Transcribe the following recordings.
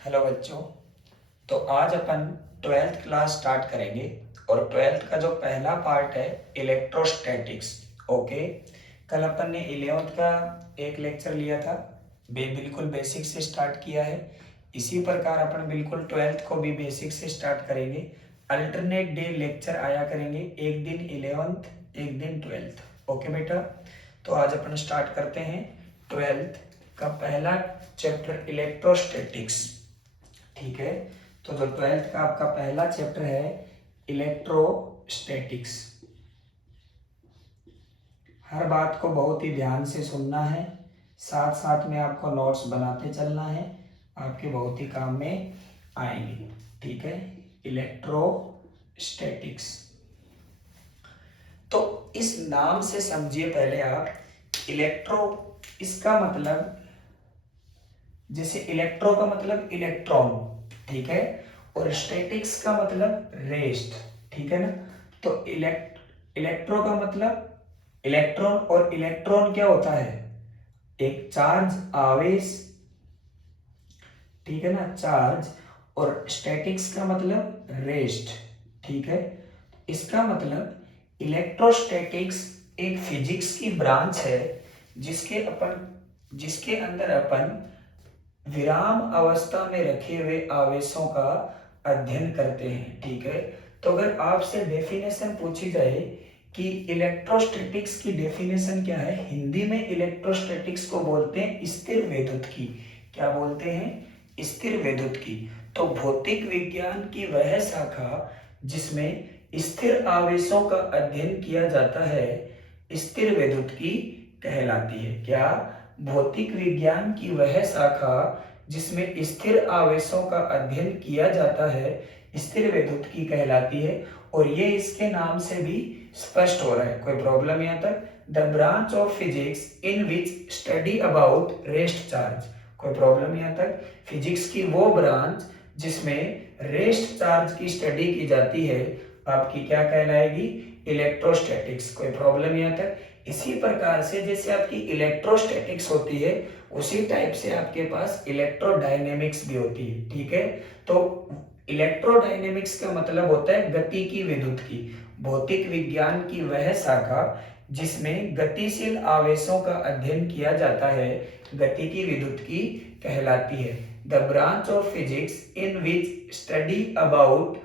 Hello बच्चों। तो आज अपन ट्वेल्थ क्लास स्टार्ट करेंगे और ट्वेल्थ का जो पहला पार्ट है इलेक्ट्रोस्टैटिक्स। ओके, कल अपन ने 11th का एक लेक्चर लिया था, बिल्कुल बेसिक से स्टार्ट किया है। इसी प्रकार अपन बिल्कुल ट्वेल्थ को भी बेसिक से स्टार्ट करेंगे। अल्टरनेट डे लेक्चर आया करेंगे, एक दिन 11th एक दिन 12th। ओके बेटा, तो आज अपन स्टार्ट करते हैं ट्वेल्थ का पहला चैप्टर इलेक्ट्रोस्टैटिक्स। ठीक है, तो जो ट्वेल्थ का आपका पहला चैप्टर है इलेक्ट्रोस्टैटिक्स। हर बात को बहुत ही ध्यान से सुनना है, साथ साथ में आपको नोट्स बनाते चलना है, आपके बहुत ही काम में आएंगे। ठीक है, इलेक्ट्रोस्टैटिक्स। तो इस नाम से समझिए पहले आप, इलेक्ट्रो इसका मतलब, जैसे इलेक्ट्रो का मतलब इलेक्ट्रॉन, ठीक है, और स्टैटिक्स का मतलब रेस्ट, ठीक है ना। तो इलेक्ट्रो का मतलब इलेक्ट्रॉन, और इलेक्ट्रॉन क्या होता है, एक चार्ज, आवेश, ठीक है ना, चार्ज। और स्टैटिक्स का मतलब रेस्ट, ठीक है। इसका मतलब इलेक्ट्रोस्टैटिक्स एक फिजिक्स की ब्रांच है जिसके अंदर अपन विराम अवस्था में रखे हुए आवेशों का अध्ययन करते हैं। ठीक है, तो अगर आपसे डेफिनेशन पूछी जाए कि इलेक्ट्रोस्टैटिक्स की डेफिनेशन क्या है, हिंदी में इलेक्ट्रोस्टैटिक्स को बोलते हैं स्थिर वैद्युत की। क्या बोलते हैं? स्थिर वैद्युत की। तो भौतिक विज्ञान की वह शाखा जिसमें स्थिर आवेशों का अध्ययन किया जाता है स्थिर वैद्युत की कहलाती है। क्या? भौतिक विज्ञान की वह शाखा जिसमें स्थिर आवेशों का अध्ययन किया जाता है स्थिर वैद्युत की कहलाती है। और ये इसके नाम से भी स्पष्ट हो रहा है। कोई प्रॉब्लम यहाँ तक? The branch of physics in which study about rest charge. कोई प्रॉब्लम यहाँ तक? फिजिक्स की वो ब्रांच जिसमें रेस्ट चार्ज की स्टडी की जाती है आपकी क्या कहलाएगी? इलेक्ट्रोस्टैटिक्स। कोई प्रॉब्लम यहाँ तक? इसी प्रकार से जैसे आपकी इलेक्ट्रोस्टैटिक्स होती है उसी टाइप से आपके पास इलेक्ट्रोडायनेमिक्स भी होती है। ठीक है, तो इलेक्ट्रोडायनेमिक्स का मतलब होता है गति की विद्युत की। भौतिक विज्ञान की वह शाखा जिसमें गतिशील आवेशों का अध्ययन किया जाता है गति की विद्युत की कहलाती है। The branch of physics in which study about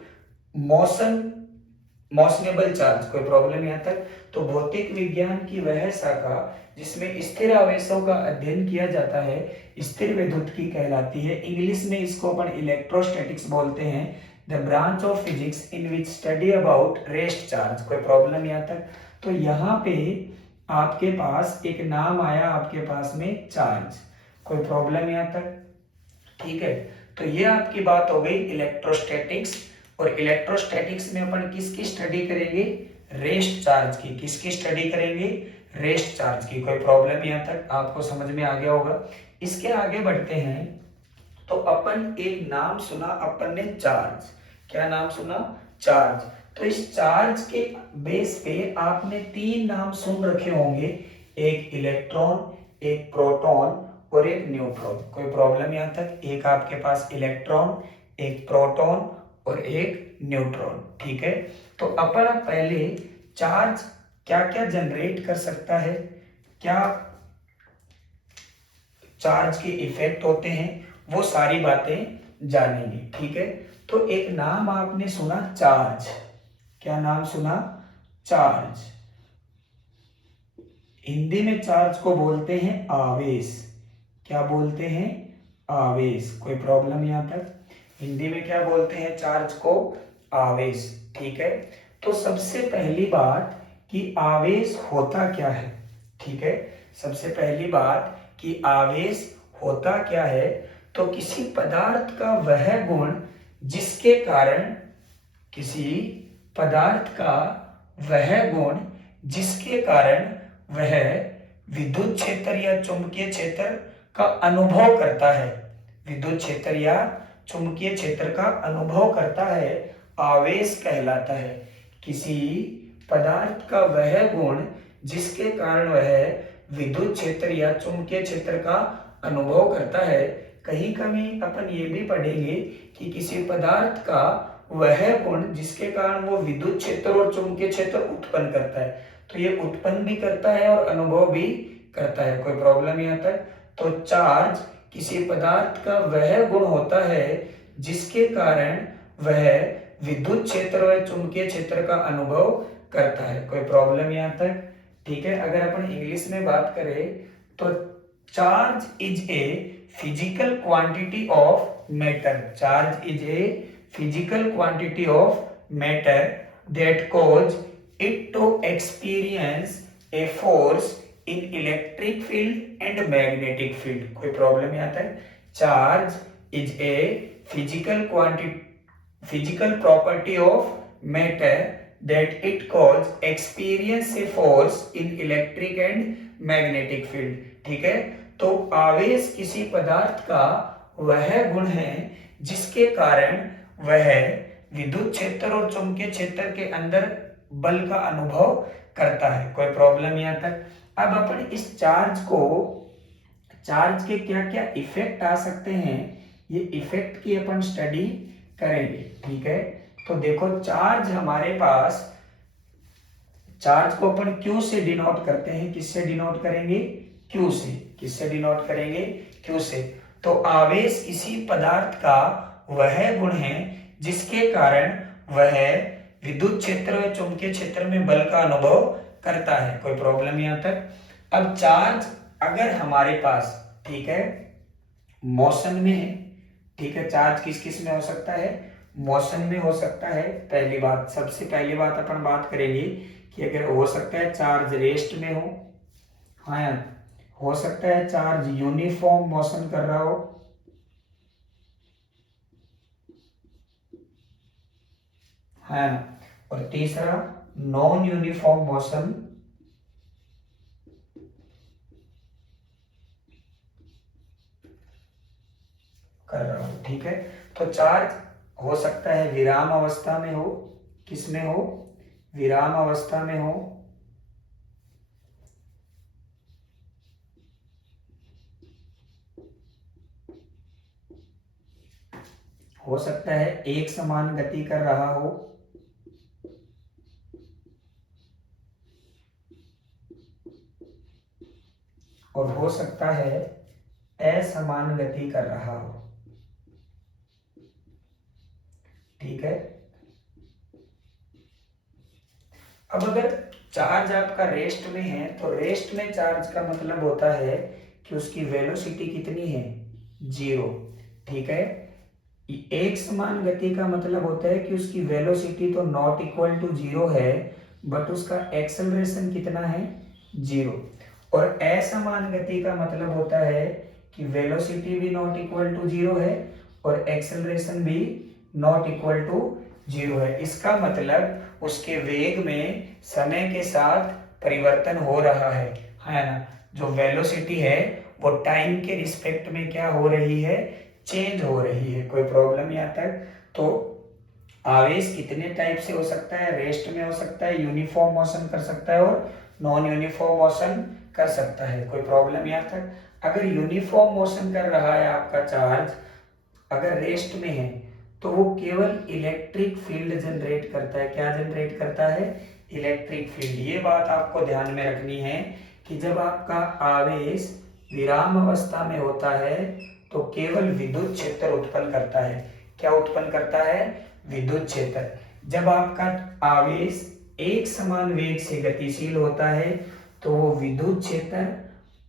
motionable charge. कोई प्रॉब्लम यहाँ तक? तो भौतिक विज्ञान की वह शाखा जिसमें स्थिर आवेशों का अध्ययन किया जाता है स्थिर वैद्युत की कहलाती है। इंग्लिश में इसको अपन इलेक्ट्रोस्टैटिक्स बोलते हैं। The branch of physics in which study about rest charge. कोई प्रॉब्लम यहाँ तक? तो यहाँ पे आपके पास एक नाम आया आपके पास में चार्ज। कोई प्रॉब्लम यहाँ तक? ठीक है, तो ये आपकी बात हो गई इलेक्ट्रोस्टैटिक्स। और इलेक्ट्रोस्टैटिक्स में अपन किसकी स्टडी करेंगे? रेस्ट चार्ज की। किसकी स्टडी करेंगे? रेस्ट चार्ज की। कोई प्रॉब्लम यहाँ तक आपको समझ में आ गया होगा। इसके आगे बढ़ते हैं तो अपन एक नाम सुना अपन ने, चार्ज। क्या नाम सुना? चार्ज। तो इस चार्ज के बेस पे आपने तीन नाम सुन रखे होंगे, एक इलेक्ट्रॉन, एक प्रोटॉन और एक न्यूट्रॉन। कोई प्रॉब्लम यहाँ तक? एक आपके पास इलेक्ट्रॉन, एक प्रोटॉन और एक न्यूट्रॉन। ठीक है, तो अपन पहले चार्ज क्या क्या जनरेट कर सकता है, क्या चार्ज के इफेक्ट होते हैं, वो सारी बातें जानेंगे। ठीक है, तो एक नाम आपने सुना चार्ज। क्या नाम सुना? चार्ज। हिंदी में चार्ज को बोलते हैं आवेश। क्या बोलते हैं? आवेश। कोई प्रॉब्लम यहां तक? हिंदी में क्या बोलते हैं चार्ज को? आवेश। ठीक है, तो सबसे पहली बात कि आवेश होता क्या है। ठीक है, सबसे पहली बात कि आवेश होता क्या है, तो किसी पदार्थ का वह गुण जिसके कारण, किसी पदार्थ का वह गुण जिसके कारण वह विद्युत क्षेत्र या चुंबकीय क्षेत्र का अनुभव करता है, विद्युत क्षेत्र या चुंबकीय क्षेत्र का अनुभव करता है, आवेश कहलाता है। किसी पदार्थ का वह गुण जिसके कारण वह विद्युत क्षेत्र या चुंबकीय क्षेत्र का अनुभव करता है कहीं कहीं अपन ये भी पढ़ेंगे कि किसी पदार्थ का वह गुण जिसके कारण वो विद्युत क्षेत्र और चुंबकीय क्षेत्र उत्पन्न करता है, तो ये उत्पन्न भी करता है और अनुभव भी करता है। कोई प्रॉब्लम यहाँ तक? तो चार्ज किसी पदार्थ का वह गुण होता है जिसके कारण वह विद्युत क्षेत्र व चुंबकीय क्षेत्र का अनुभव करता है। कोई प्रॉब्लम यहाँ तक? ठीक है। अगर अपन इंग्लिश में बात करें तो charge is a physical quantity of matter. Charge is a physical quantity of matter that cause it to experience a force in electric field and magnetic field. कोई प्रॉब्लम यहाँ तक? Charge is a physical quantity physical property of matter that it cause experience a force in electric and magnetic field। ठीक है। तो आवेश किसी पदार्थ का वह गुण है जिसके कारण वह विद्युत क्षेत्र और चुंबकीय क्षेत्र के अंदर बल का अनुभव करता है। कोई प्रॉब्लम यहाँ तक? अब अपन इस चार्ज के क्या क्या इफेक्ट आ सकते हैं, ये इफेक्ट की अपन स्टडी करेंगे। ठीक है। तो देखो चार्ज हमारे पास, चार्ज को अपन Q से डिनोट करते हैं। किससे डिनोट करेंगे? Q से। किससे डिनोट करेंगे? Q से। तो आवेश किसी पदार्थ का वह गुण है जिसके कारण वह विद्युत क्षेत्र व चुंबकीय क्षेत्र में बल का अनुभव करता है। कोई प्रॉब्लम यहाँ तक? अब चार्ज अगर हमारे पास, ठीक है, मोशन में है, ठीक है, चार्ज किस किस में हो सकता है? मोशन में हो सकता है। पहली बात, सबसे पहली बात अपन बात करेंगे कि अगर हो सकता है चार्ज रेस्ट में हो, हाँ, हो सकता है चार्ज यूनिफॉर्म मोशन कर रहा हो, हाँ, और तीसरा नॉन यूनिफॉर्म मोशन कर रहा हूं। ठीक है। तो चार्ज हो सकता है विराम अवस्था में हो। किस में हो? विराम अवस्था में हो सकता है एक समान गति कर रहा हो, और हो सकता है असमान गति कर रहा हो। ठीक है। अब अगर चार्ज आपका रेस्ट में है तो रेस्ट में चार्ज का मतलब होता है कि उसकी वेलोसिटी कितनी है? 0। ठीक है। एक समान गति का मतलब होता है कि उसकी वेलोसिटी तो नॉट इक्वल टू 0 है, बट उसका एक्सेलरेशन कितना है? 0। और असमान गति का मतलब होता है कि वेलोसिटी भी नॉट इक्वल टू 0 है और एक्सेलरेशन भी नॉट इक्वल टू 0 है। इसका मतलब उसके वेग में समय के साथ परिवर्तन हो रहा है ना। जो वेलोसिटी है वो टाइम के रिस्पेक्ट में क्या हो रही है? चेंज हो रही है। कोई प्रॉब्लम यहाँ तक? तो आवेश कितने टाइप से हो सकता है? रेस्ट में हो सकता है, यूनिफॉर्म मोशन कर सकता है और नॉन यूनिफॉर्म मोशन कर सकता है। कोई प्रॉब्लम यहाँ तक? अगर यूनिफॉर्म मोशन कर रहा है आपका चार्ज, अगर रेस्ट में है, तो वो केवल इलेक्ट्रिक फील्ड जनरेट करता है। क्या जनरेट करता है? Electric field. ये बात आपको ध्यान में रखनी है कि जब आपका आवेश विराम अवस्था में होता है तो केवल विद्युत क्षेत्र उत्पन्न करता है। क्या उत्पन्न करता है? विद्युत क्षेत्र। जब आपका आवेश एक समान वेग से गतिशील होता है तो वो विद्युत क्षेत्र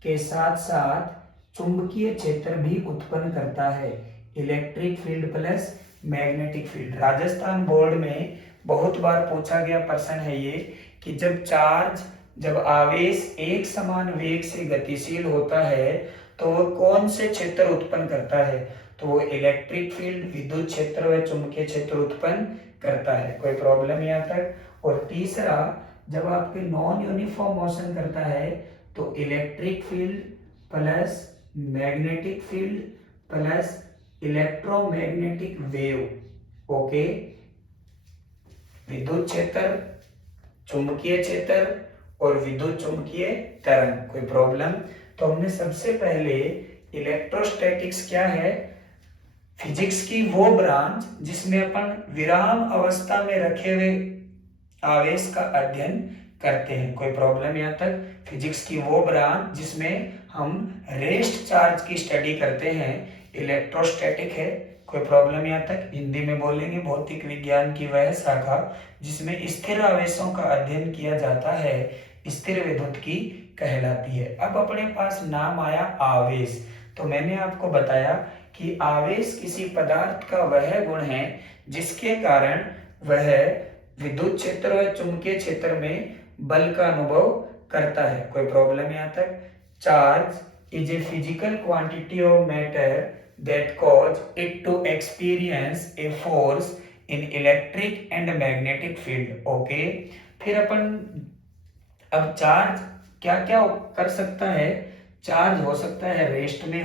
के साथ साथ चुंबकीय क्षेत्र भी उत्पन्न करता है। Electric field plus magnetic field. Rajasthan board में बहुत बार पूछा गया प्रश्न है ये कि जब आवेश एक समान वेग से गतिशील होता है तो वो कौन से क्षेत्र उत्पन्न करता है? तो वो इलेक्ट्रिक फील्ड, विद्युत क्षेत्र व चुंबकीय क्षेत्र उत्पन्न करता है। कोई प्रॉब्लम यहाँ तक? और तीसरा, जब आपके नॉन यूनिफॉर्म मोशन करता है तो electric field plus magnetic field plus electromagnetic wave, okay, विद्युत क्षेत्र, चुंबकीय क्षेत्र और विद्युत चुंबकीय तरंग। कोई प्रॉब्लम? तो हमने सबसे पहले इलेक्ट्रोस्टैटिक्स क्या है? फिजिक्स की वो ब्रांच जिसमें अपन विराम अवस्था में रखे हुए आवेश का अध्ययन करते हैं। कोई प्रॉब्लम यहाँ तक? फिजिक्स की वो ब्रांच जिसमें हम रेस्ट चार्ज की स्टडी करते हैं, इलेक्ट्रोस्टैटिक है। कोई प्रॉब्लम यहाँ तक? हिंदी में बोलेंगे भौतिक विज्ञान की वह शाखा जिसमें स्थिर आवेशों का अध्ययन किया जाता है, स्थिर विद्युत की कहलाती है। अब अपने पास नाम आया आवेश, तो मैंने आपको बताया कि आवेश किसी पदार्थ का वह गुण है जिसके कारण वह विद्युत क्षेत्र व चुंबकीय क्षेत्र में बल का अनुभव करता है। कोई प्रॉब्लम यहाँ तक? Charge is a physical quantity of matter that cause it to experience a force in electric and magnetic field. Okay, फिर अपन अब चार्ज क्या क्या कर सकता है? चार्ज हो सकता है रेस्ट में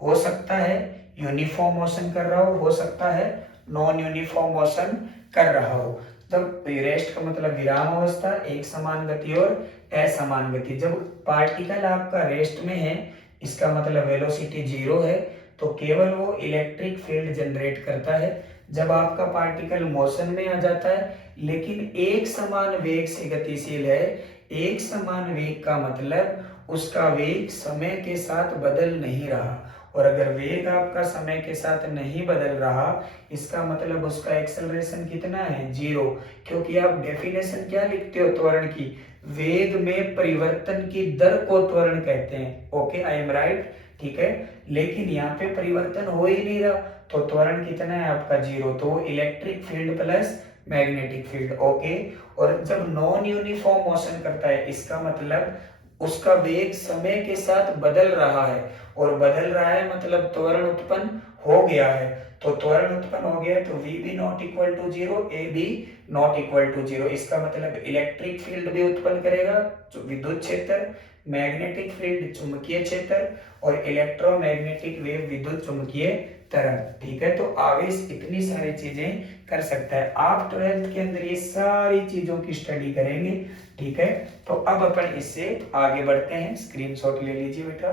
हो सकता है यूनिफॉर्म मोशन कर रहा हो सकता है नॉन यूनिफॉर्म मोशन कर रहा हो। जब रेस्ट का मतलब विराम अवस्था, एक समान गति और असमान गति। जब पार्टिकल आपका रेस्ट में है, इसका मतलब वेलोसिटी 0 है, तो केवल वो इलेक्ट्रिक फील्ड जनरेट करता है। जब आपका पार्टिकल मोशन में आ जाता है लेकिन एक समान वेग से गतिशील है, एक समान वेग का मतलब उसका वेग समय के साथ बदल नहीं रहा, और अगर वेग आपका समय के साथ नहीं बदल रहा, इसका मतलब उसका एक्सेलरेशन कितना है? 0। क्योंकि आप डेफिनेशन क्या लिखते हो त्वरण की? वेग में परिवर्तन की दर को त्वरण कहते हैं। Okay, I am right? ठीक है, लेकिन यहाँ पे परिवर्तन हो ही नहीं रहा, तो त्वरण कितना है आपका? 0। तो electric field plus magnetic field. Okay, और जब नॉन यूनिफॉर्म मोशन करता है, इसका मतलब उसका वेग समय के साथ बदल रहा है, और बदल रहा है मतलब त्वरण उत्पन्न हो गया है। तो त्वरण उत्पन्न हो गया है तो v भी नॉट इक्वल टू 0, a भी नॉट इक्वल टू 0। इसका मतलब इलेक्ट्रिक फील्ड भी उत्पन्न करेगा विद्युत क्षेत्र, मैग्नेटिक फील्ड चुंबकीय क्षेत्र, और इलेक्ट्रोमैग्नेटिक वेव विद्युत चुंबकीय तरंग। ठीक है, तो आवेश इतनी सारी चीजें कर सकता है। आप 12th के अंदर ये सारी चीजों की स्टडी करेंगे। ठीक है, तो अब अपन इससे आगे बढ़ते हैं। स्क्रीनशॉट ले लीजिए बेटा,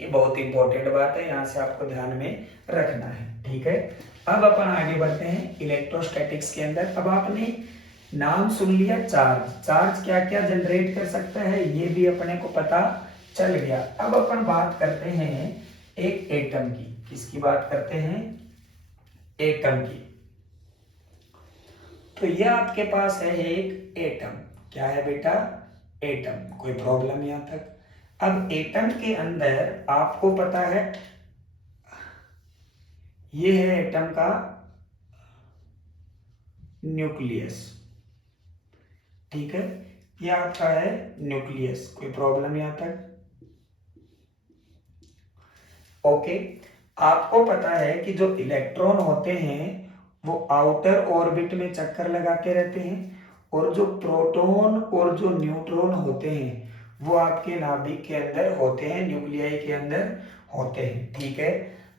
ये बहुत इंपॉर्टेंट बात है, यहाँ से आपको ध्यान में रखना है। ठीक है, अब अपन आगे बढ़ते हैं इलेक्ट्रोस्टैटिक्स के अंदर। अब आपने नाम सुन लिया चार्ज, चार्ज क्या क्या जनरेट कर सकता है ये भी अपने को पता चल गया। अब अपन बात करते हैं एक एटम की। किसकी बात करते हैं? एटम की। तो ये आपके पास है एक एटम। क्या है बेटा? एटम। कोई प्रॉब्लम यहां तक? अब एटम के अंदर आपको पता है ये है एटम का न्यूक्लियस। ठीक है, ये आपका है न्यूक्लियस। कोई प्रॉब्लम यहां तक? ओके, आपको पता है कि जो इलेक्ट्रॉन होते हैं वो आउटर ऑर्बिट में चक्कर लगाते रहते हैं, और जो प्रोटॉन और जो न्यूट्रॉन होते हैं वो आपके नाभिक के अंदर होते हैं, न्यूक्लियाई के अंदर होते हैं। ठीक है,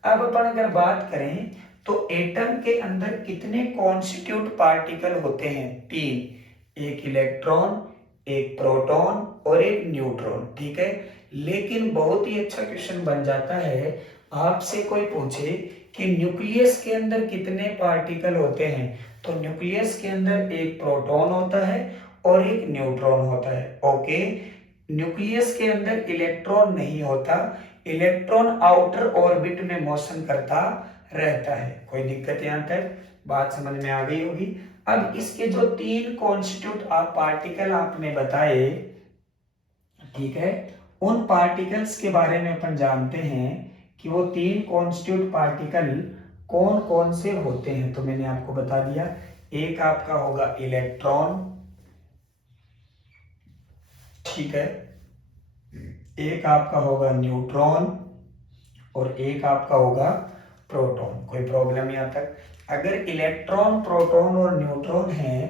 अब अपन अगर बात करें तो एटम के अंदर कितने कॉन्स्टिट्यूट पार्टिकल होते हैं? 3, एक इलेक्ट्रॉन, एक प्रोटॉन और एक न्यूट्रॉन। ठीक है, लेकिन बहुत ही अच्छा क्वेश्चन बन जाता है, आपसे कोई पूछे कि न्यूक्लियस के अंदर कितने पार्टिकल होते हैं, तो न्यूक्लियस के अंदर एक प्रोटॉन होता है और एक न्यूट्रॉन होता है। ओके, न्यूक्लियस के अंदर इलेक्ट्रॉन नहीं होता, इलेक्ट्रॉन आउटर ऑर्बिट में मोशन करता रहता है। कोई दिक्कत यहां तक? बात समझ में आ गई होगी। अब इसके जो 3 कॉन्स्टिट्यूट पार्टिकल आपने बताए, ठीक है, उन पार्टिकल्स के बारे में अपन जानते हैं कि वो 3 कॉन्स्टिट्यूट पार्टिकल कौन कौन से होते हैं। तो मैंने आपको बता दिया, एक आपका होगा इलेक्ट्रॉन, ठीक है, एक आपका होगा न्यूट्रॉन और एक आपका होगा प्रोटॉन। कोई प्रॉब्लम यहां तक? अगर इलेक्ट्रॉन, प्रोटॉन और न्यूट्रॉन है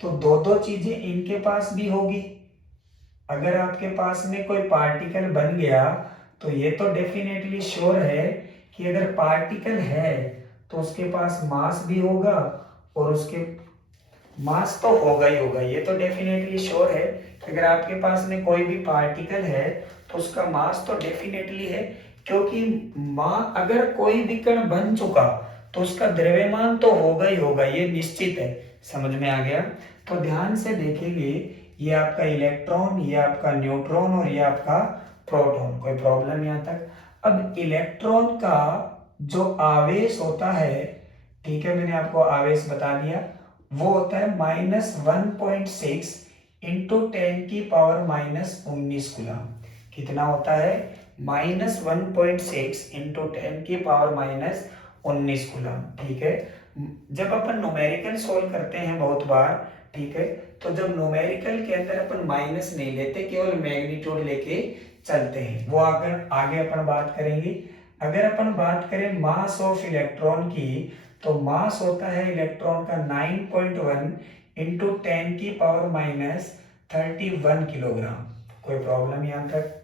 तो दो चीजें इनके पास भी होगी। अगर आपके पास में कोई पार्टिकल बन गया तो ये तो डेफिनेटली श्योर है कि अगर पार्टिकल है तो उसके पास मास भी होगा, और उसके मास तो होगा ही होगा। ये तो डेफिनेटली श्योर है कि अगर आपके पास में कोई भी पार्टिकल है तो उसका मास तो डेफिनेटली है, क्योंकि अगर कोई भी कण बन चुका तो उसका द्रव्यमान तो होगा ही होगा, ये निश्चित है। समझ में आ गया? तो ध्यान से देखेंगे, ये आपका इलेक्ट्रॉन, ये आपका न्यूट्रॉन और ये आपका प्रोटॉन। कोई प्रॉब्लम यहाँ तक? अब इलेक्ट्रॉन का जो आवेश होता है, ठीक है, मैंने आपको आवेश बता दिया, वो होता है -1.6 इंटू 10⁻⁻19 कूलम। कितना होता है? -1.6 इंटू 10⁻⁻19 कूलम। ठीक है। जब अपन न्यूमेरिकल सोल्व करते हैं बहुत बार, ठीक है, तो जब न्यूमेरिकल के अंदर अपन माइनस नहीं लेते, केवल मैग्नीट्यूड लेके चलते हैं, वो आगे अपन बात करेंगे। अगर अपन बात करें मास ऑफ इलेक्ट्रॉन की, तो मास होता है इलेक्ट्रॉन का 9.1 इंटू 10⁻31 किलोग्राम। कोई प्रॉब्लम यहाँ तक?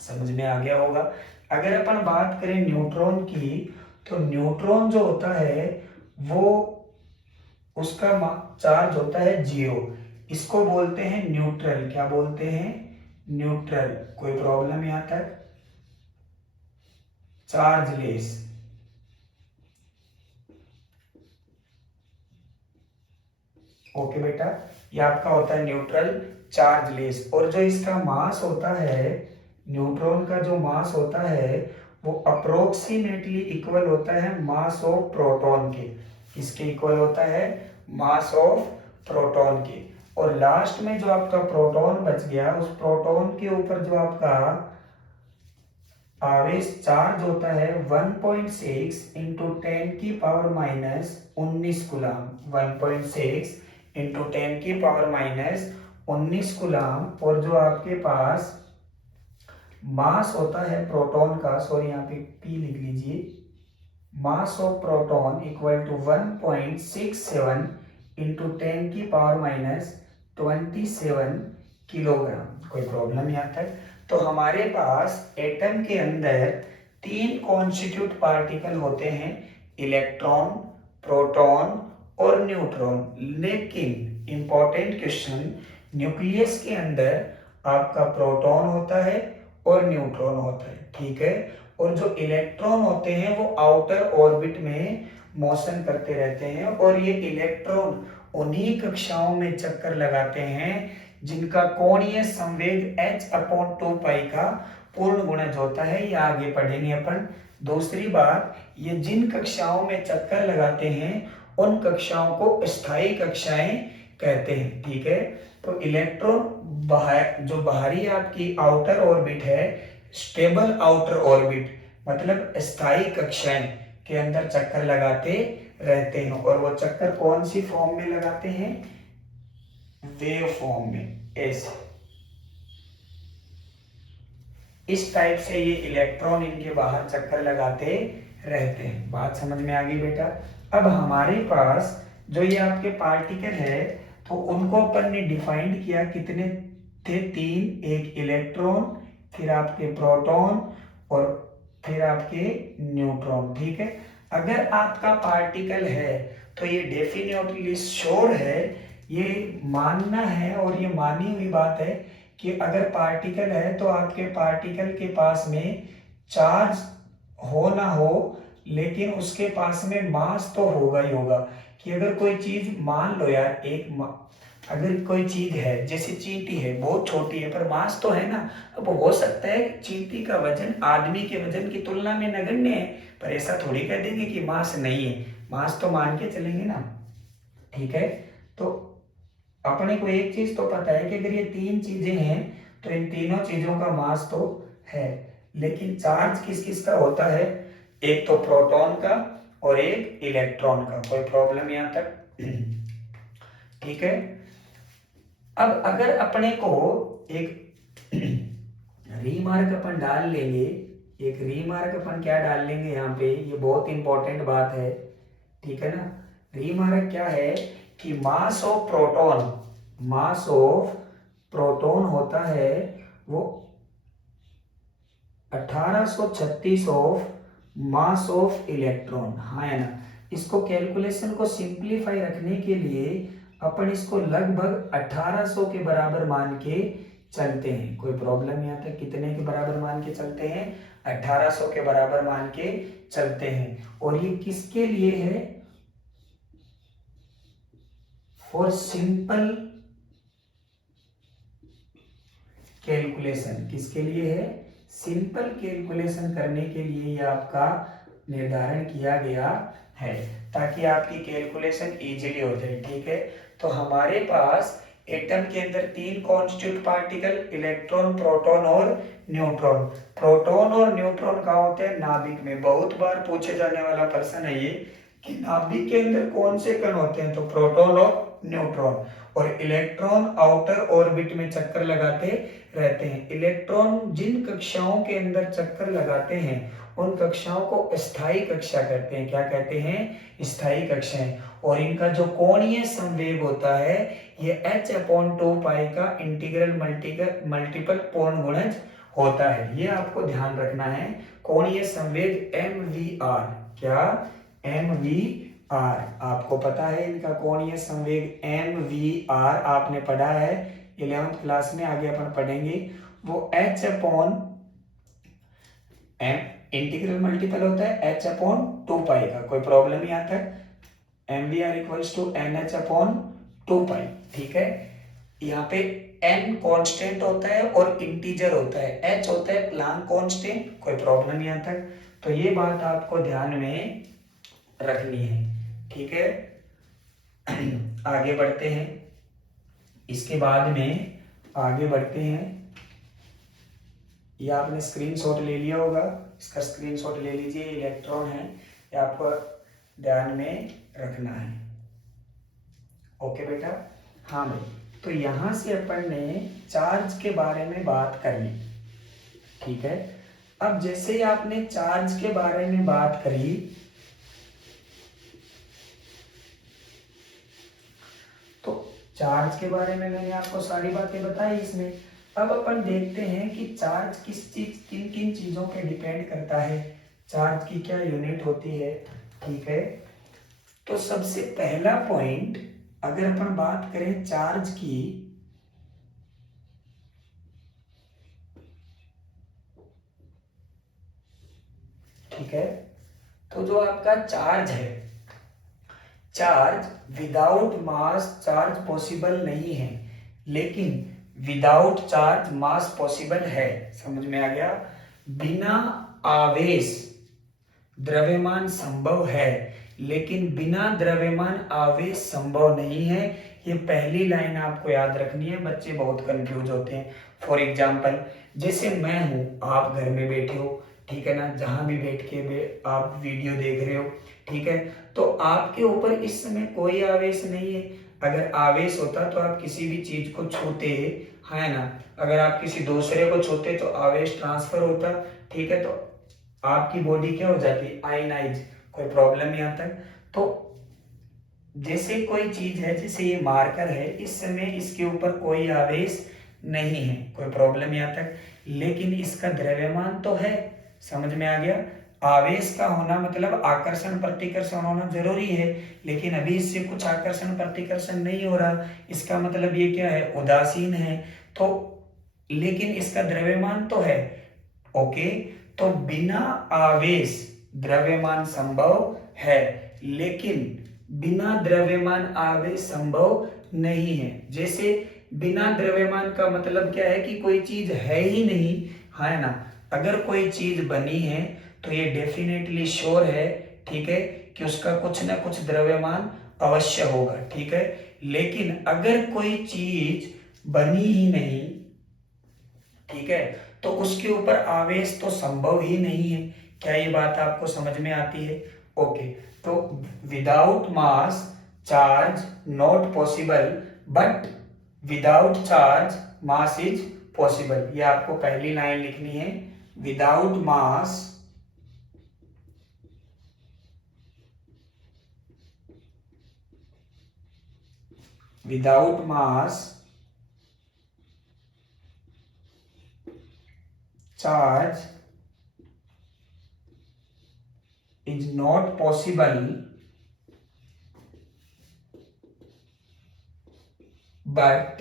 समझ में आ गया होगा। अगर अपन बात करें न्यूट्रॉन की, तो न्यूट्रॉन जो होता है वो उसका चार्ज होता है 0। इसको बोलते हैं न्यूट्रल। क्या बोलते हैं? न्यूट्रल। कोई प्रॉब्लम यहां तक? चार्जलेस। ओके बेटा, ये आपका होता है न्यूट्रल, चार्जलेस। और जो इसका मास होता है, न्यूट्रॉन का जो मास होता है वो अप्रोक्सीमेटली इक्वल होता है मास ऑफ प्रोटॉन के। किसके इक्वल होता है? मास ऑफ प्रोटॉन के। और लास्ट में जो आपका प्रोटॉन बच गया, उस प्रोटॉन के ऊपर जो आपका आवेश चार्ज होता है 1.6 इंटू 10⁻⁻19 कूलम। 1.6 into 10⁻⁻19 coulomb. और जो आपके पास मास होता है प्रोटॉन का, सॉरी यहाँ पे P लिख लीजिए, mass of proton equal to 1.67 into 10⁻⁻27 kilogram. कोई प्रॉब्लम यहाँ तक? तो हमारे पास एटम के अंदर 3 कॉन्स्टिट्यूट पार्टिकल होते हैं, इलेक्ट्रॉन, प्रोटॉन और न्यूट्रॉन। लेकिन इंपॉर्टेंट क्वेश्चन, न्यूक्लियस के अंदर आपका प्रोटॉन होता है और न्यूट्रॉन होता है। ठीक है। और जो इलेक्ट्रॉन होते हैं वो आउटर ऑर्बिट में मोशन करते रहते हैं, और ये इलेक्ट्रॉन उन्हीं कक्षाओं में चक्कर लगाते हैं जिनका कोणीय संवेग h/2π का पूर्ण गुणज होता है। ये आगे पढ़ेंगे अपन। दूसरी बात, ये जिन कक्षाओं में चक्कर लगाते हैं उन कक्षाओं को स्थायी कक्षाएं कहते हैं। ठीक है। तो इलेक्ट्रॉन जो बाहरी आपकी आउटर ऑर्बिट है, स्टेबल आउटर ऑर्बिट, मतलब स्थायी कक्षाएं के अंदर चक्कर लगाते रहते हैं। और वो चक्कर कौन सी फॉर्म में लगाते हैं? वेव फॉर्म में, ऐसे इस टाइप से ये इलेक्ट्रॉन इनके बाहर चक्कर लगाते रहते हैं। बात समझ में आ गई बेटा? अब हमारे पास जो ये आपके पार्टिकल है, तो उनको अपन ने डिफाइंड किया, कितने थे? 3। एक इलेक्ट्रॉन, फिर आपके प्रोटॉन और फिर आपके न्यूट्रॉन। ठीक है। अगर आपका पार्टिकल है तो ये डेफिनेटली श्योर है, ये मानना है और ये मानी हुई बात है कि अगर पार्टिकल है तो आपके पार्टिकल के पास में चार्ज हो ना हो, लेकिन उसके पास में मास तो होगा ही होगा। कि अगर कोई चीज, मान लो यार, अगर कोई चीज है, जैसे चींटी है, बहुत छोटी है पर मास तो है ना। अब हो सकता है चींटी का वजन आदमी के वजन की तुलना में नगण्य है, पर ऐसा थोड़ी कह देंगे कि मास नहीं है। मास तो मान के चलेंगे ना। ठीक है। तो अपने को एक चीज तो पता है कि अगर ये 3 चीजें हैं तो इन तीनों चीजों का मास तो है, लेकिन चार्ज किस किस का होता है? एक तो प्रोटॉन का और एक इलेक्ट्रॉन का। कोई प्रॉब्लम यहां तक? ठीक है। अब अगर अपने को एक रीमार्क अपन डाल लेंगे, एक रीमार्क अपन क्या डाल लेंगे यहाँ पे, ये बहुत इंपॉर्टेंट बात है। ठीक है ना? रीमार्क क्या है कि मास ऑफ प्रोटॉन होता है वो 1836 ऑफ मास ऑफ इलेक्ट्रॉन। हाँ है ना? इसको कैलकुलेशन को सिंप्लीफाई रखने के लिए अपन इसको लगभग 1800 के बराबर मान के चलते हैं। कोई प्रॉब्लम यहाँ तक? कितने के बराबर मान के चलते हैं? 1800 के बराबर मान के चलते हैं। और ये किसके लिए है? For simple calculation. किसके लिए है? सिंपल कैलकुलेशन करने के लिए ये आपका निर्धारण किया गया है, ताकि आपकी कैलकुलेशन इजीली हो जाए। ठीक है, तो हमारे पास एटम के अंदर 3 कॉन्स्टिट्यूट पार्टिकल, इलेक्ट्रॉन, प्रोटॉन और न्यूट्रॉन। प्रोटॉन और न्यूट्रॉन कहाँ होते हैं? नाभिक में। बहुत बार पूछे जाने वाला प्रश्न है ये कि नाभिक के अंदर कौन से कण होते हैं? तो प्रोटॉन और न्यूट्रॉन। और इलेक्ट्रॉन आउटर ऑर्बिट में चक्कर लगाते रहते हैं। इलेक्ट्रॉन जिन कक्षाओं के अंदर चक्कर लगाते हैं उन कक्षाओं को स्थायी कक्षा कहते हैं। क्या कहते हैं? स्थायी कक्षाएं। और इनका जो कोणीय संवेग होता है ये h/2 का इंटीग्रल मल्टीपल पूर्ण गुणज होता है। ये आपको ध्यान रखना है। कोणीय संवेग mvr। क्या? mvr। आपको पता है इनका कोणीय संवेग mvr, आपने पढ़ा है 11th क्लास में, आगे अपन पढ़ेंगे। वो h/m इंटीग्रल मल्टीपल होता है h/2 का। कोई प्रॉब्लम यहाँ तक? mvr equals to nh/2। ठीक है, यहाँ पे n कांस्टेंट होता है और इंटीजर होता है, h होता है प्लांक कांस्टेंट। कोई प्रॉब्लम यहाँ तक? तो ये बात आपको ध्यान में रखनी है। ठीक है, आगे बढ़ते हैं। इसके बाद में आगे बढ़ते हैं। ये आपने स्क्रीनशॉट ले लिया होगा, इसका स्क्रीनशॉट ले लीजिए। इलेक्ट्रॉन है, ये आपको ध्यान में रखना है। ओके बेटा? हाँ भाई, तो यहां से अपन ने चार्ज के बारे में बात कर ली। ठीक है, अब जैसे ही आपने चार्ज के बारे में बात करी तो चार्ज के बारे में मैंने आपको सारी बातें बताई इसमें। अब अपन देखते हैं कि चार्ज किन किन चीजों पे डिपेंड करता है, चार्ज की क्या यूनिट होती है। ठीक है, तो सबसे पहला पॉइंट, अगर अपन बात करें चार्ज की, ठीक है, तो जो आपका चार्ज है, चार्ज विदाउट मास चार्ज पॉसिबल नहीं है, लेकिन विदाउट चार्ज मास पॉसिबल है। समझ में आ गया? बिना आवेश द्रव्यमान संभव है, लेकिन बिना द्रव्यमान आवेश संभव नहीं है। ये पहली लाइन आपको याद रखनी है, बच्चे बहुत कंफ्यूज होते हैं। फॉर एग्जाम्पल, जैसे मैं हूं, आप घर में बैठे हो, ठीक है ना, जहां भी बैठ के आप वीडियो देख रहे हो, ठीक है, तो आपके ऊपर इस समय कोई आवेश नहीं है। अगर आवेश होता तो आप किसी भी चीज को छूते, है ना, अगर आप किसी दूसरे को छूते तो आवेश ट्रांसफर होता। ठीक है, तो आपकी बॉडी क्या हो जाती? आयनाइज। कोई प्रॉब्लम यहाँ तक? तो जैसे कोई चीज है, जैसे ये मार्कर है, इस समय इसके ऊपर कोई आवेश नहीं है। कोई प्रॉब्लम यहाँ तक? लेकिन इसका द्रव्यमान तो है। समझ में आ गया? आवेश का होना मतलब आकर्षण प्रतिकर्षण होना जरूरी है, लेकिन अभी इससे कुछ आकर्षण प्रतिकर्षण नहीं हो रहा। इसका मतलब ये क्या है? उदासीन है। तो लेकिन इसका द्रव्यमान तो है। ओके, तो बिना आवेश द्रव्यमान संभव है, लेकिन बिना द्रव्यमान आवेश संभव नहीं है। जैसे बिना द्रव्यमान का मतलब क्या है कि कोई चीज है ही नहीं, है ना। अगर कोई चीज बनी है तो ये डेफिनेटली श्योर है, ठीक है, कि उसका कुछ ना कुछ द्रव्यमान अवश्य होगा। ठीक है, लेकिन अगर कोई चीज बनी ही नहीं, ठीक है, तो उसके ऊपर आवेश तो संभव ही नहीं है। क्या ये बात आपको समझ में आती है? ओके, तो without mass charge not possible, but without charge mass is possible. ये आपको पहली लाइन लिखनी है। Without mass charge is not possible, but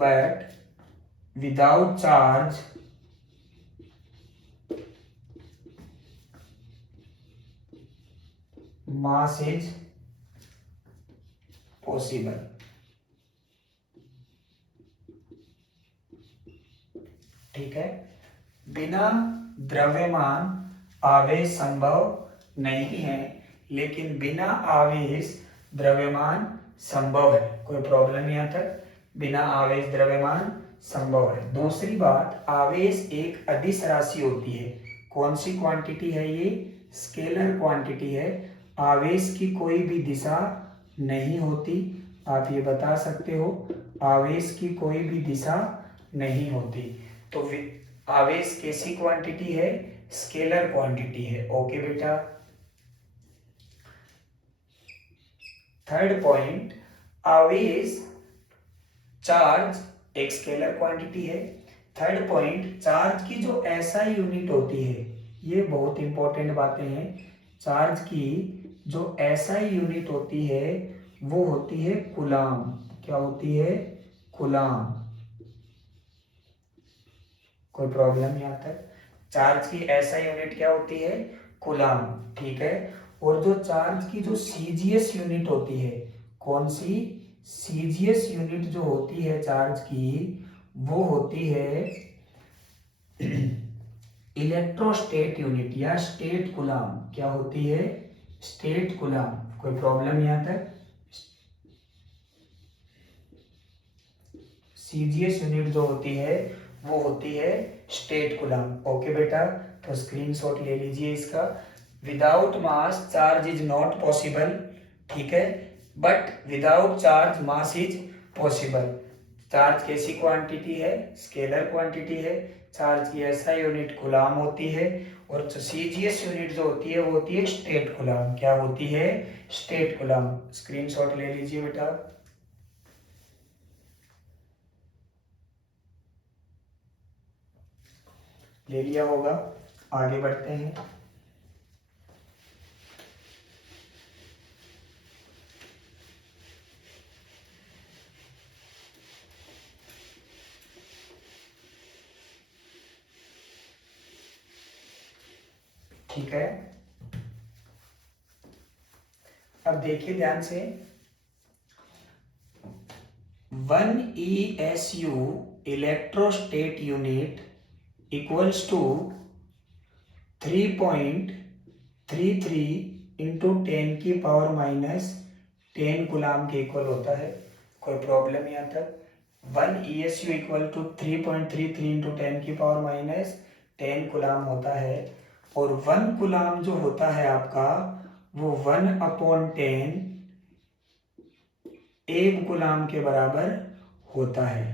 but without charge mass is possible. ठीक है, बिना द्रव्यमान आवेश संभव नहीं है, लेकिन बिना आवेश द्रव्यमान संभव है। कोई प्रॉब्लम नहीं आता, बिना आवेश द्रव्यमान संभव है। दूसरी बात, आवेश एक अदिश राशि होती है। कौन सी क्वांटिटी है ये? स्केलर क्वांटिटी है। आवेश की कोई भी दिशा नहीं होती, आप ये बता सकते हो, आवेश की कोई भी दिशा नहीं होती। तो आवेश कैसी क्वांटिटी है? स्केलर क्वांटिटी है। ओके बेटा। थर्ड पॉइंट, आवेश चार्ज एक स्केलर क्वांटिटी है। थर्ड पॉइंट, चार्ज की जो एसआई यूनिट होती है, ये बहुत इंपॉर्टेंट बातें हैं। चार्ज की जो एसआई यूनिट होती है वो होती है कूलाम। क्या होती है? कूलाम। कोई प्रॉब्लम यहाँ तक? चार्ज की एसआई यूनिट क्या होती है? कूलाम। ठीक है। और जो चार्ज की जो सीजीएस यूनिट होती है, कौन सी? सीजीएस यूनिट जो होती है चार्ज की, वो होती है इलेक्ट्रोस्टेट यूनिट या स्टेट कूलाम। क्या होती है? State coulomb. कोई प्रॉब्लम यहाँ तक? सीजीएस यूनिट जो होती है वो होती है स्टेट कूलाम। ओके बेटा, तो स्क्रीनशॉट ले लीजिए इसका। Without mass charge is not possible, ठीक है, but without charge mass is possible. Charge कैसी क्वांटिटी है? स्केलर क्वांटिटी है। चार्ज की एसआई यूनिट कूलाम होती है, और जो सीजीएस यूनिट जो होती है वो होती है स्टेट कूलाम। क्या होती है? State coulomb. स्क्रीनशॉट ले लीजिए बेटा। ले लिया होगा, आगे बढ़ते हैं। ठीक है, अब देखिए ध्यान से। 1 ESU electrostatic unit equals to 3.33 into 10 की पावर माइनस 10 गुलाम के इक्वल होता है। कोई प्रॉब्लम यहाँ तक? 1 ESU इक्वल टू 3.33 इंटू 10 की पावर माइनस 10 गुलाम होता है, और 1 गुलाम जो होता है आपका वो 1/10 एक गुलाम के बराबर होता है।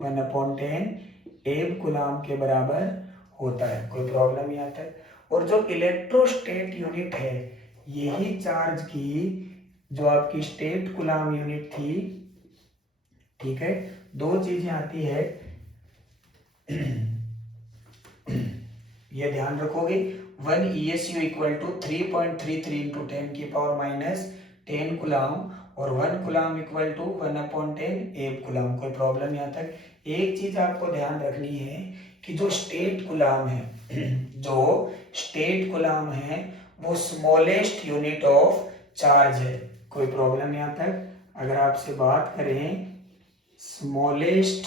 1/10 एक गुलाम के बराबर होता है। कोई प्रॉब्लम यहाँ तक? और जो इलेक्ट्रोस्टेट यूनिट है, यही चार्ज की जो आपकी स्टेट गुलाम यूनिट थी, ठीक है। दो चीजें आती है, ये ध्यान रखोगे। 1 ESU इक्वल टू 3.33 इंटू 10 की पावर माइनस 10 गुलाम, और 1 गुलाम इक्वल टू 1/10 एक गुलाम। कोई प्रॉब्लम यहाँ तक? एक चीज आपको ध्यान रखनी है कि जो स्टेट गुलाम है जो स्टेट गुलाम है वो स्मॉलेस्ट यूनिट ऑफ चार्ज है। कोई प्रॉब्लम यहाँ तक? अगर आपसे बात करें smallest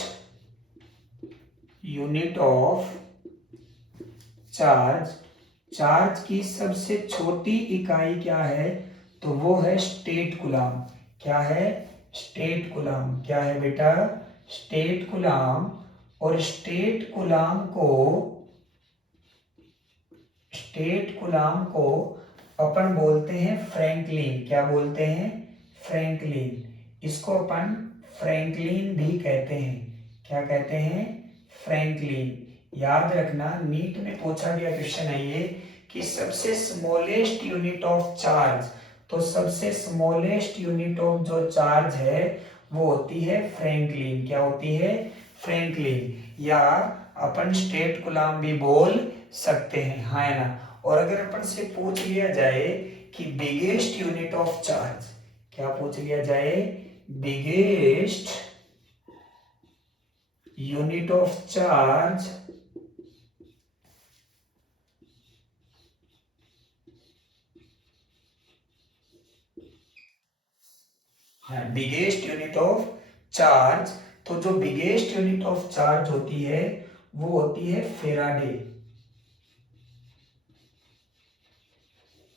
unit of charge, charge की सबसे छोटी इकाई क्या है? तो वो है स्टेट कूलाम। क्या है? State coulomb. क्या है बेटा? State coulomb. और स्टेट कूलाम को अपन बोलते हैं फ्रैंकलिन। क्या बोलते हैं? फ्रैंकलिन। इसको अपन फ्रैंकलिन भी कहते हैं। क्या कहते हैं? फ्रैंकलिन। याद रखना, नीट में पूछा गया क्वेश्चन है ये कि सबसे स्मॉलेस्ट यूनिट ऑफ चार्ज, तो सबसे स्मॉलेस्ट यूनिट ऑफ जो चार्ज है वो होती है फ्रैंकलिन। क्या होती है? फ्रैंकलिन, या अपन स्टेट कूलाम भी बोल सकते हैं, हाँ है ना। और अगर अपन से पूछ लिया जाए कि बिगेस्ट यूनिट ऑफ चार्ज, क्या पूछ लिया जाए? Biggest unit of charge biggest unit of charge. तो जो बिगेस्ट यूनिट ऑफ चार्ज होती है वो होती है फेराडे।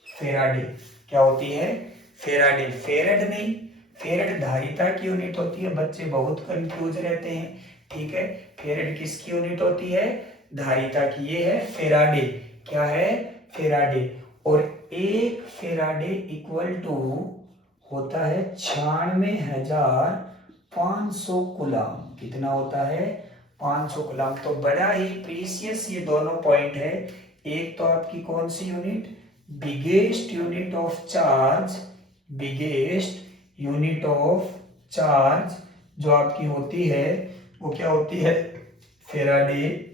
फेराडे क्या होती है? फेराडे। फेरेड नहीं, फेरेड धारिता की यूनिट होती है। बच्चे बहुत कंफ्यूज रहते हैं, ठीक है। फेरेड किसकी यूनिट होती है? धारिता की। ये है फेराडे। क्या है? फेराडे। और एक फेराडे इक्वल टू होता है 96,500 कुलाम। कितना होता है? 500 कुलाम। तो बड़ा ही प्रीसियस ये दोनों पॉइंट है। एक तो आपकी कौन सी unit? Biggest unit of charge. Biggest unit of charge जो आपकी होती है वो क्या होती है? फेराडे।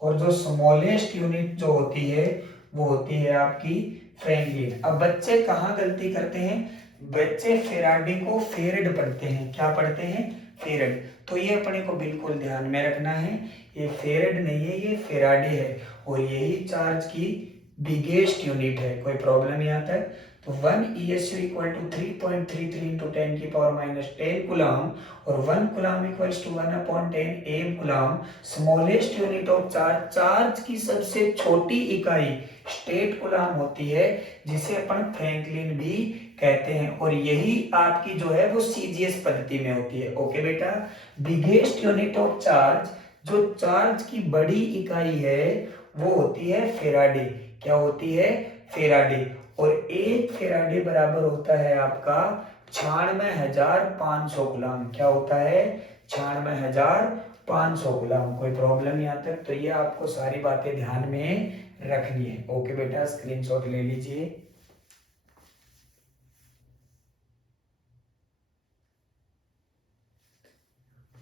और जो स्मॉलेस्ट यूनिट जो होती है वो होती है आपकी फ्रैंकलिन। अब बच्चे कहाँ गलती करते हैं? बच्चे फेराडे को फेरेड पढ़ते हैं। क्या पढ़ते हैं? फेरेड। तो ये अपने को बिल्कुल ध्यान में रखना है, ये फेरेड नहीं है, ये फेराडे है। और यही चार्ज की बिगेस्ट यूनिट है। कोई प्रॉब्लम यहाँ तक? तो 1 ESU इक्वल टू 3.33 इंटू 10 की पावर माइनस 10 कुलाम और 1 coulomb equals to 1/10 M coulomb. Smallest unit of charge, charge की सबसे छोटी इकाई स्टेट कुलाम होती है, जिसे अपन फ्रैंकलिन भी कहते हैं। और यही आपकी जो है वो सीजीएस पद्धति में होती है। ओके बेटा। बिगेस्ट यूनिट ऑफ चार्ज, जो चार्ज की बड़ी इकाई है वो होती है फेराडे। क्या होती है? फेराडे। और एक फेराडे बराबर होता है आपका 96,500 गुलाम। क्या होता है? 96,500 गुलाम। कोई प्रॉब्लम यहाँ तक? तो ये आपको सारी बातें ध्यान में रखनी है। ओके बेटा, स्क्रीनशॉट ले लीजिए।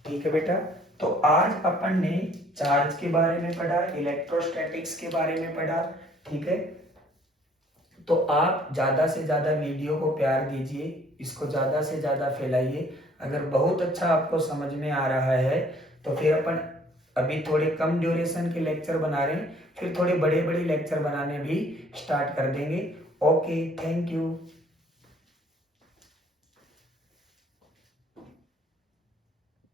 ठीक है बेटा। तो आज अपन ने चार्ज के बारे में पढ़ा, इलेक्ट्रोस्टैटिक्स के बारे में पढ़ा, ठीक है। तो आप ज़्यादा से ज़्यादा वीडियो को प्यार दीजिए, इसको ज़्यादा से ज़्यादा फैलाइए। अगर बहुत अच्छा आपको समझ में आ रहा है तो फिर अपन अभी थोड़े कम ड्यूरेशन के लेक्चर बना रहे हैं, फिर थोड़े बड़े बड़े लेक्चर बनाने भी स्टार्ट कर देंगे। Okay, thank you.